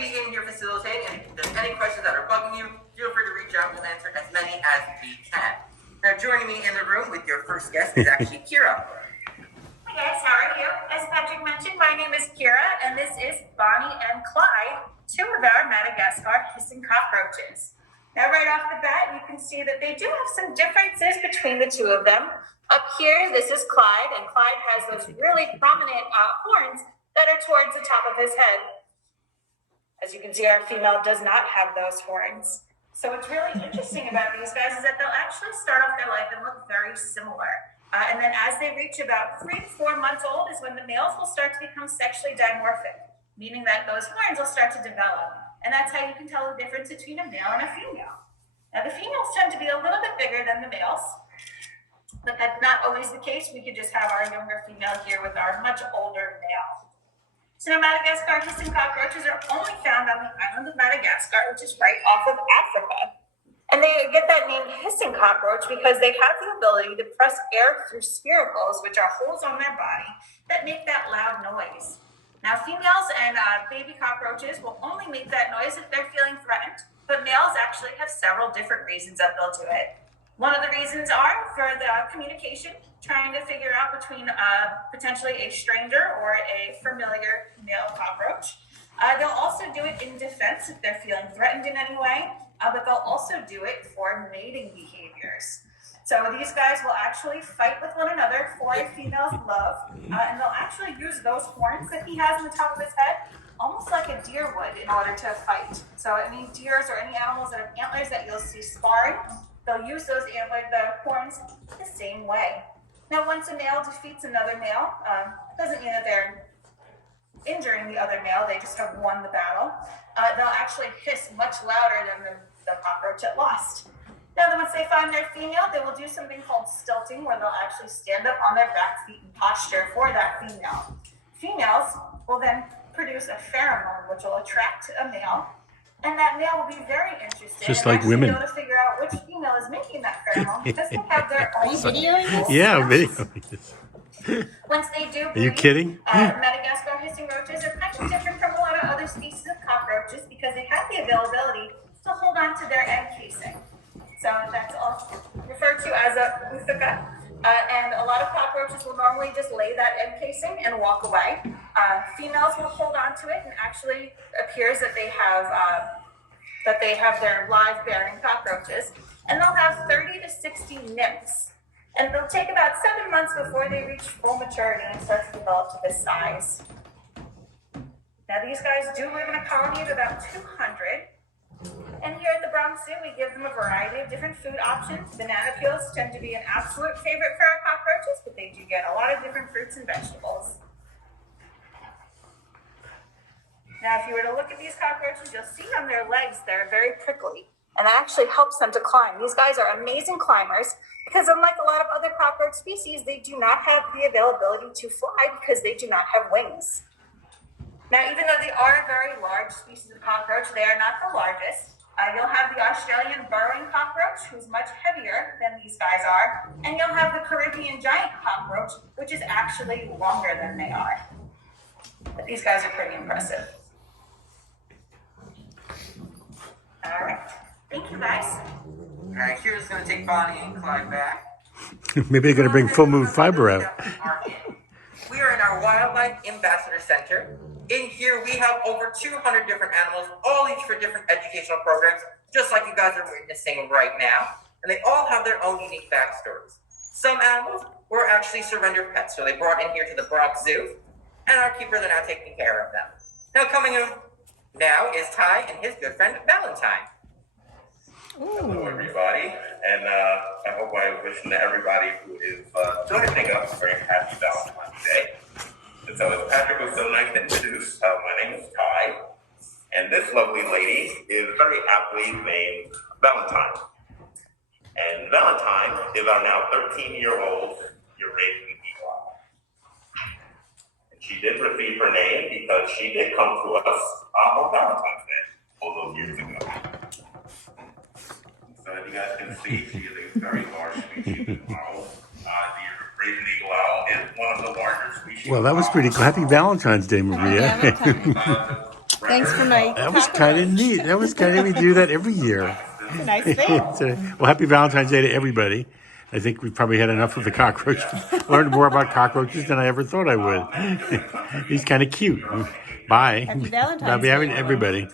be in here facilitating, and if there's any questions that are bugging you, feel free to reach out. We'll answer as many as we can. Now, joining me in the room with your first guest is actually Kira. Hi guys, how are you? As Patrick mentioned, my name is Kira, and this is Bonnie and Clyde, two of our Madagascar Hissing Cockroaches. Now, right off the bat, you can see that they do have some differences between the two of them. Up here, this is Clyde, and Clyde has those really prominent horns that are towards the top of his head. As you can see, our female does not have those horns. So what's really interesting about these guys is that they'll actually start off their life and look very similar. And then as they reach about 3 to 4 months old is when the males will start to become sexually dimorphic, meaning that those horns will start to develop. And that's how you can tell the difference between a male and a female. Now the females tend to be a little bit bigger than the males, but that's not always the case. We could just have our younger female here with our much older male. So now Madagascar hissing cockroaches are only found on the island of Madagascar, which is right off of Africa. And they get that name hissing cockroach because they have the ability to press air through spiracles, which are holes on their body, that make that loud noise. Now females and baby cockroaches will only make that noise if they're feeling threatened, but males actually have several different reasons that they'll do it. One of the reasons are for the communication, trying to figure out between potentially a stranger or a familiar male cockroach. They'll also do it in defense if they're feeling threatened in any way, but they'll also do it for mating behaviors. So these guys will actually fight with one another for a female's love, and they'll actually use those horns that he has on the top of his head, almost like a deer would, in order to fight. So any deers or any animals that have antlers that you'll see sparring, they'll use those the horns the same way. Now, once a male defeats another male, doesn't mean that they're injuring the other male, they just have won the battle. They'll actually hiss much louder than the cockroach that lost. Now, then once they find their female, they will do something called stilting, where they'll actually stand up on their back feet in posture for that female. Females will then produce a pheromone, which will attract a male, and that male will be very interested Just in like women. be able to figure out which female is making that pheromone because they have their own Yeah, video. Once they do breed, Are you kidding? Madagascar hissing roaches are kind of different from a lot of other species of cockroaches because they have the availability to hold on to their egg casing. So that's also referred to as a uthuka. And a lot of cockroaches will normally just lay that egg casing and walk away. Females will hold on to it, and actually appears that they have their live bearing cockroaches, and they'll have 30 to 60 nymphs. And they'll take about 7 months before they reach full maturity and start to develop to this size. Now these guys do live in a colony of about 200. And here at the Bronx Zoo, we give them a variety of different food options. Banana peels tend to be an absolute favorite for our cockroaches, but they do get a lot of different fruits and vegetables. Now, if you were to look at these cockroaches, you'll see on their legs, they're very prickly, and that actually helps them to climb. These guys are amazing climbers because unlike a lot of other cockroach species, they do not have the availability to fly because they do not have wings. Now, even though they are a very large species of cockroach, they are not the largest. You'll have the Australian burrowing cockroach, who's much heavier than these guys are, and you'll have the Caribbean giant cockroach, which is actually longer than they are. But these guys are pretty impressive. All right, thank you guys. All right, here's going to take Bonnie and Clyde back. Maybe they're going to bring full moon fiber out. We are in our Wildlife Ambassador Center. In here, we have over 200 different animals, all each for different educational programs, just like you guys are witnessing right now. And they all have their own unique backstories. Some animals were actually surrendered pets, so they brought in here to the Bronx Zoo, and our keepers are now taking care of them. Now coming in now is Ty and his good friend Valentine. Hello, everybody, and I hope I'm wishing to everybody who is joining us a very happy Valentine's Day. And so, as Patrick was so nice to introduce, my name is Ty, and this lovely lady is very aptly named Valentine. And Valentine is our now 13-year-old Eurasian eagle. And she did receive her name because she did come to us on Valentine's Day all those years ago. So as you guys can see, she is a very large species of owl. The Eurasian eagle owl is one of the larger species. Well, that was pretty cool. Happy Valentine's Day, Maria. Thanks for my That was kind of neat. That was kind of we do that every year. It's a nice thing. So, well, happy Valentine's Day to everybody. I think we've probably had enough of the cockroach. Learned more about cockroaches than I ever thought I would. He's kind of cute. Bye. Happy Valentine's Happy Day. everybody.